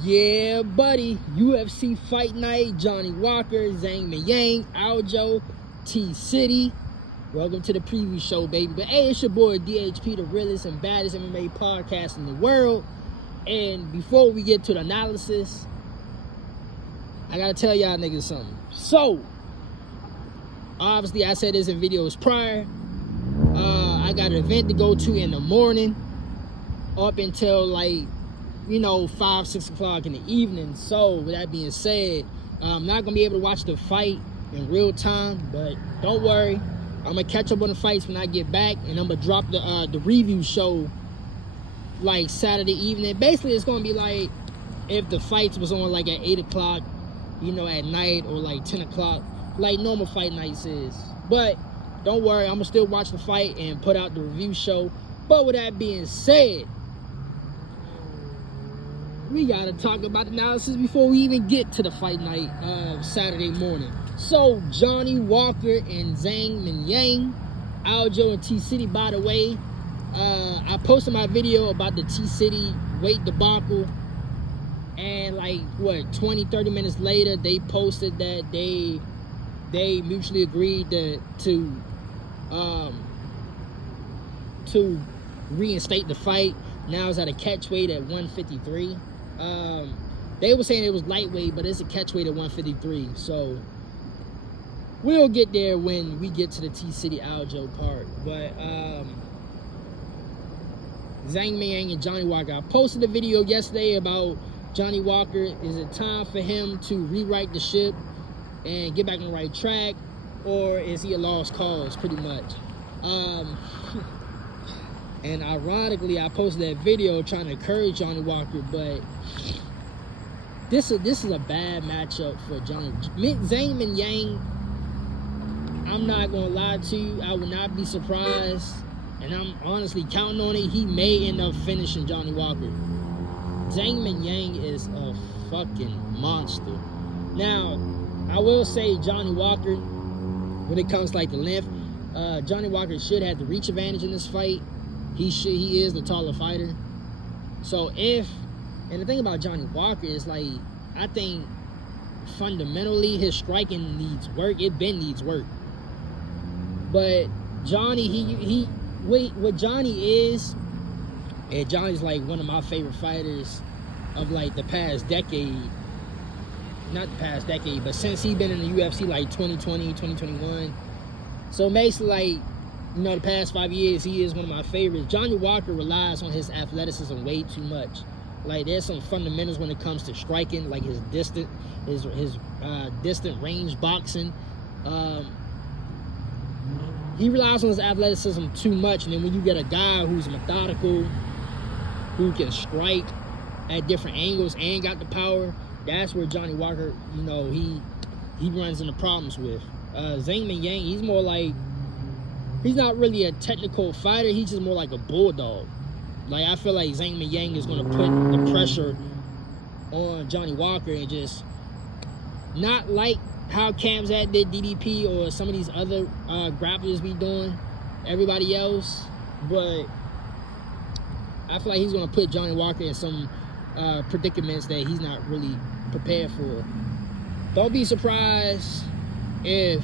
Yeah, buddy. UFC Fight Night. Johnny Walker, Zhang Mingyang, Aljo, T-City. Welcome to the preview show, baby. But hey, it's your boy DHP, the realest and baddest MMA podcast in the world. And before we get to the analysis, I gotta tell y'all niggas something. So, obviously, I said this in videos prior. I got an event to go to in the morning, up until like 5, 6 o'clock in the evening. So with that being said, I'm not gonna be able to watch the fight in real time, but don't worry, I'm gonna catch up on the fights when I get back, and I'm gonna drop the review show like Saturday evening. Basically, it's gonna be like if the fights was on like at 8 o'clock, at night, or like 10 o'clock, like normal fight nights is. But don't worry, I'm gonna still watch the fight and put out the review show. But with that being said, we gotta talk about the analysis before we even get to the fight night of Saturday morning. So, Johnny Walker and Zhang Mingyang, Aljo and T-City, by the way. I posted my video about the T-City weight debacle, and 20-30 minutes later, they posted that they mutually agreed to reinstate the fight. Now it's at a catch weight at 153. They were saying it was lightweight, but it's a catch weight at 153. So we'll get there when we get to the T-City Aljo part. But Zhang Mingyang and Johnny Walker. I posted a video yesterday about Johnny Walker. Is it time for him to rewrite the ship and get back on the right track, or is he a lost cause, pretty much? And ironically, I posted that video trying to encourage Johnny Walker, but this is a bad matchup for Johnny. Zhang Mingyang, I'm not gonna lie to you, I would not be surprised, and I'm honestly counting on it, he may end up finishing Johnny Walker. Zhang Mingyang is a fucking monster. Now, I will say Johnny Walker, when it comes to the length, Johnny Walker should have the reach advantage in this fight. He is the taller fighter. So and the thing about Johnny Walker is I think fundamentally his striking needs work. It been needs work. But Johnny, what Johnny is, and Johnny's one of my favorite fighters of the past decade. Not the past decade, but since he been in the UFC 2020, 2021. So basically the past 5 years, he is one of my favorites. Johnny Walker relies on his athleticism way too much. There's some fundamentals when it comes to striking, his distant range boxing. He relies on his athleticism too much, and then when you get a guy who's methodical, who can strike at different angles and got the power, that's where Johnny Walker, he runs into problems with. Zhang Mingyang, he's more he's not really a technical fighter. He's just more like a bulldog. I feel like Zhang Mingyang is going to put the pressure on Johnny Walker, and just not like how Kamzat did DDP or some of these other grapplers be doing, everybody else. But I feel like he's going to put Johnny Walker in some predicaments that he's not really prepared for. Don't be surprised if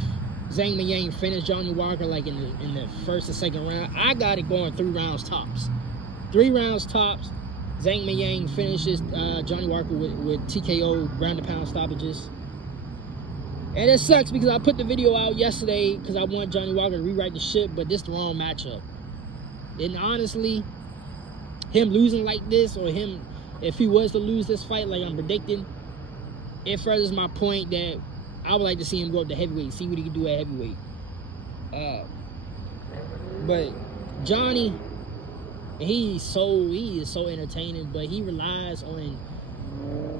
Zhang Mingyang finished Johnny Walker in the first and second round. I got it going 3 rounds tops. 3 rounds tops. Zhang Mingyang finishes Johnny Walker with TKO ground and pound stoppages. And it sucks because I put the video out yesterday because I want Johnny Walker to rewrite the ship, but this is the wrong matchup. And honestly, him losing like this, or him, if he was to lose this fight like I'm predicting, it furthers my point that I would like to see him go up to heavyweight, see what he can do at heavyweight. But Johnny, he is so entertaining, but he relies on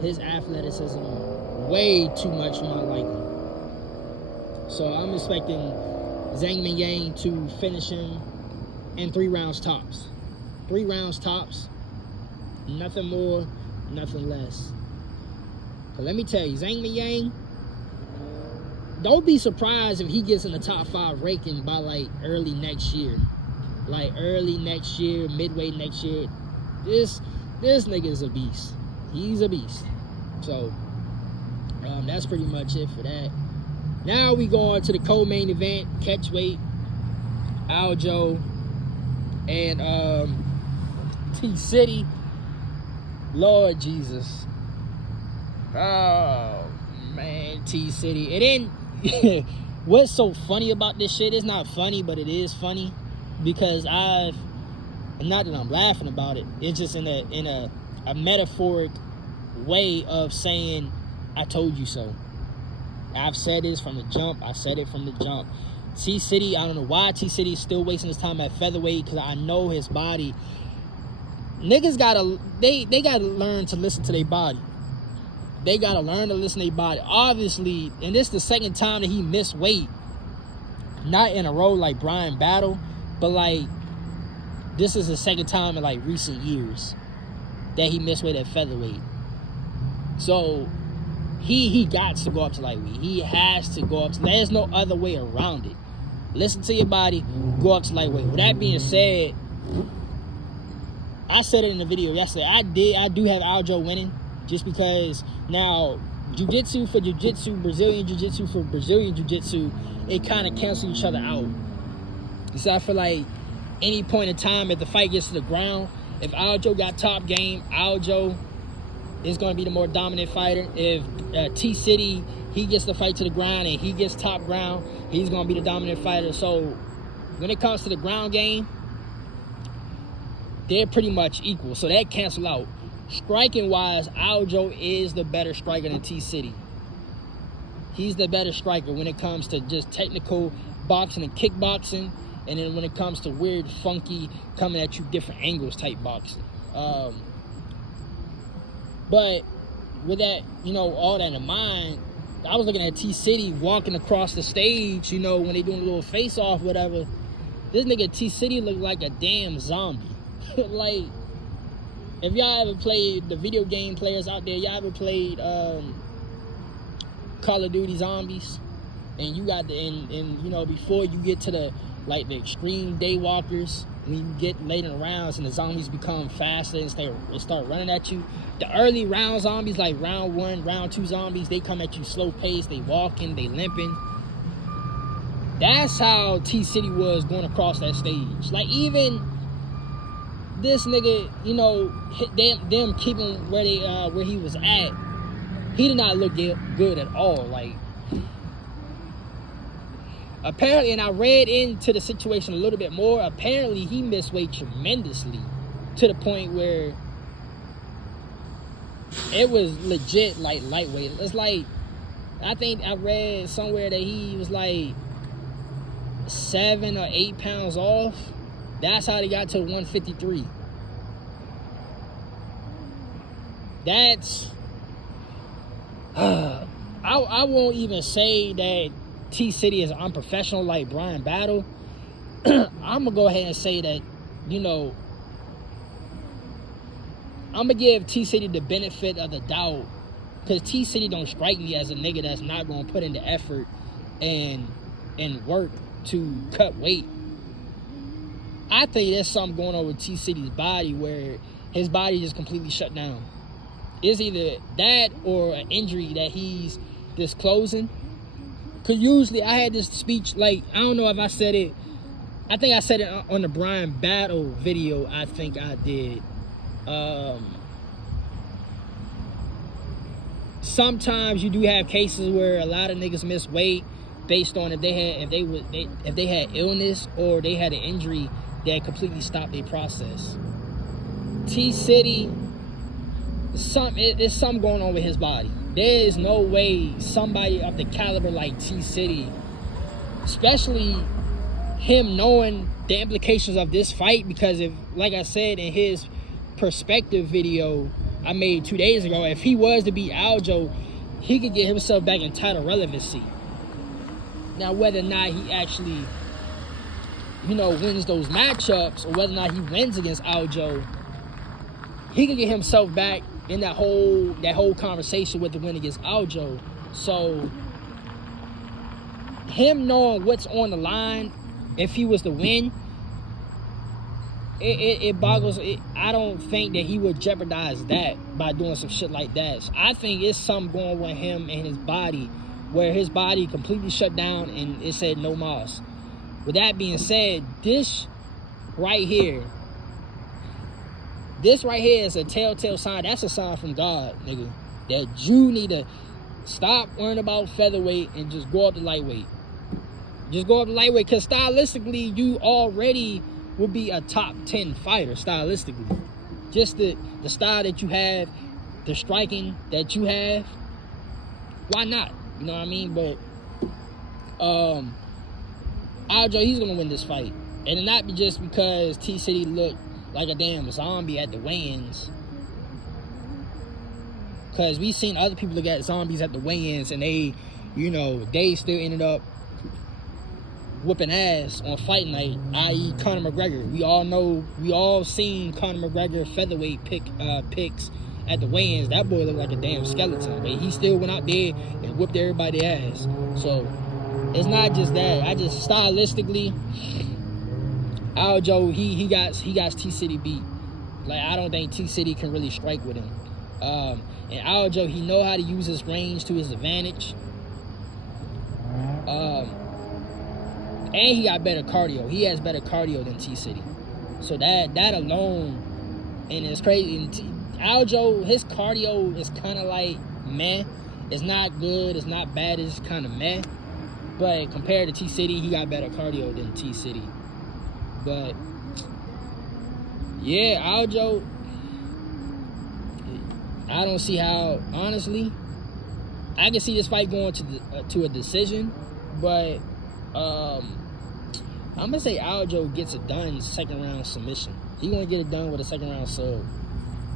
his athleticism way too much for my liking. So I'm expecting Zhang Mingyang to finish him in 3 rounds tops. 3 rounds tops. Nothing more, nothing less. But let me tell you, Zhang Mingyang, don't be surprised if he gets in the top 5 ranking by early next year. Early next year, midway next year. This nigga is a beast. He's a beast. So that's pretty much it for that. Now we go on to the co-main event, catchweight, Aljo and T-City. Lord Jesus. Oh man, T-City. And then what's so funny about this shit? It's not funny, but it is funny because not that I'm laughing about it. It's just in a metaphoric way of saying, I told you so. I've said this from the jump. I said it from the jump. T-City, I don't know why T-City is still wasting his time at featherweight, because I know his body. Niggas they gotta learn to listen to their body. They gotta learn to listen to their body. Obviously, and this is the second time that he missed weight. Not in a row like Brian Battle, but like this is the second time in like recent years that he missed weight at featherweight. So he got to go up to lightweight. He has to go up to. There's no other way around it. Listen to your body, go up to lightweight. With that being said, I said it in the video yesterday. I do have Aljo winning, just because now jiu-jitsu for jiu-jitsu, Brazilian jiu-jitsu for Brazilian jiu-jitsu, it kind of cancel each other out. So I feel like any point in time, if the fight gets to the ground, if Aljo got top game, Aljo is going to be the more dominant fighter. If T-City, he gets the fight to the ground and he gets top ground, he's going to be the dominant fighter. So when it comes to the ground game, they're pretty much equal. So that cancel out. Striking wise, Aljo is the better striker than T-City. He's the better striker when it comes to just technical boxing and kickboxing. And then when it comes to weird, funky, coming at you different angles type boxing. But with that, all that in mind, I was looking at T-City walking across the stage, when they doing a little face-off, whatever. This nigga T-City looked like a damn zombie. Like, if y'all ever played, the video game players out there, y'all ever played Call of Duty Zombies? And you got before you get to the extreme daywalkers, when you get later in the rounds and the zombies become faster and start running at you. The early round zombies, like round 1, round 2 zombies, they come at you slow pace, they walking, they limping. That's how T-City was going across that stage. Like, even this nigga, them keeping where he was at, he did not look good at all. Like, apparently, and I read into the situation a little bit more, apparently he missed weight tremendously to the point where it was legit like lightweight. It's like, I think I read somewhere that he was like 7 or 8 pounds off. That's how they got to 153. That's I won't even say that T-City is unprofessional like Brian Battle. I'm gonna go ahead and say that, I'm gonna give T-City the benefit of the doubt, because T-City don't strike me as a nigga that's not gonna put in the effort and work to cut weight. I think there's something going on with T-City's body where his body just completely shut down. It's either that or an injury that he's disclosing. Because usually I had this speech, I don't know if I said it. I think I said it on the Brian Battle video. I think I did. Sometimes you do have cases where a lot of niggas miss weight based on if they had illness or they had an injury that completely stopped their process. T-City, there's something going on with his body. There is no way somebody of the caliber like T-City, especially him knowing the implications of this fight, because if, like I said in his perspective video I made 2 days ago, if he was to beat Aljo, he could get himself back in title relevancy. Now, whether or not he actually, wins those matchups, or whether or not he wins against Aljo, he could get himself back in that whole conversation with the win against Aljo. So, him knowing what's on the line, if he was to win, it boggles. I don't think that he would jeopardize that by doing some shit like that. So I think it's something going with him and his body, where his body completely shut down and it said no mas. With that being said, this right here is a telltale sign. That's a sign from God, nigga, that you need to stop worrying about featherweight and just go up to lightweight. Just go up to lightweight, because stylistically, you already will be a top 10 fighter, stylistically. Just the style that you have, the striking that you have, why not? You know what I mean? But Aljo, he's gonna win this fight. And it not be just because T-City looked like a damn zombie at the weigh-ins. Because we seen other people look at zombies at the weigh-ins and they, you know, they still ended up whooping ass on fight night, i.e. Conor McGregor. We all know, we all seen Conor McGregor featherweight picks at the weigh-ins. That boy looked like a damn skeleton, but he still went out there and whooped everybody's ass. So it's not just that. I just stylistically, Aljo, he got T-City beat. Like, I don't think T-City can really strike with him. And Aljo, he know how to use his range to his advantage. And he got better cardio. He has better cardio than T-City. So that alone, and it's crazy. And Aljo, his cardio is kind of like meh. It's not good. It's not bad. It's kind of meh. But compared to T-City, he got better cardio than T-City. But yeah, Aljo, I don't see how. Honestly, I can see this fight going to a decision, but I'm gonna say Aljo gets it done second round submission. He gonna get it done with a second round sub.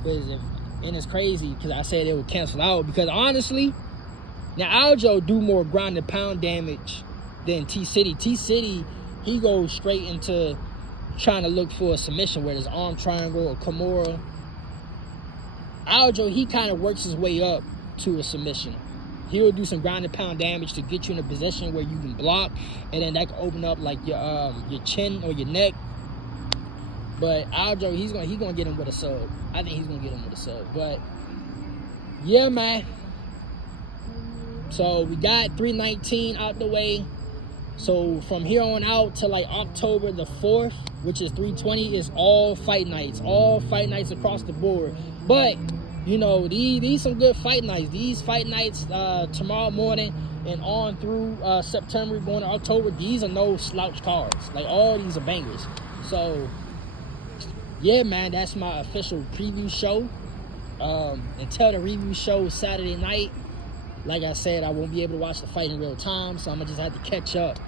And it's crazy because I said it would cancel out, because honestly, now Aljo do more ground and pound damage than T-City. T-City, he goes straight into trying to look for a submission, where there's arm triangle or Kimura. Aljo, he kind of works his way up to a submission. He'll do some ground and pound damage to get you in a position where you can block, and then that can open up like your chin or your neck. But Aljo, he's gonna get him with a sub. I think he's gonna get him with a sub. But yeah, man. So we got 319 out the way. So from here on out to like October the 4th, which is 320, is all fight nights across the board. But you know, these some good fight nights. These fight nights tomorrow morning and on through September going to October, these are no slouch cards. Like, all these are bangers. So yeah, man, that's my official preview show. Until the review show Saturday night, like I said, I won't be able to watch the fight in real time, so I'm gonna just have to catch up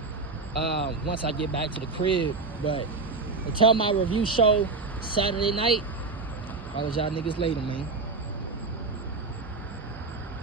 once I get back to the crib. But until my review show Saturday night, I'll let y'all niggas later, man.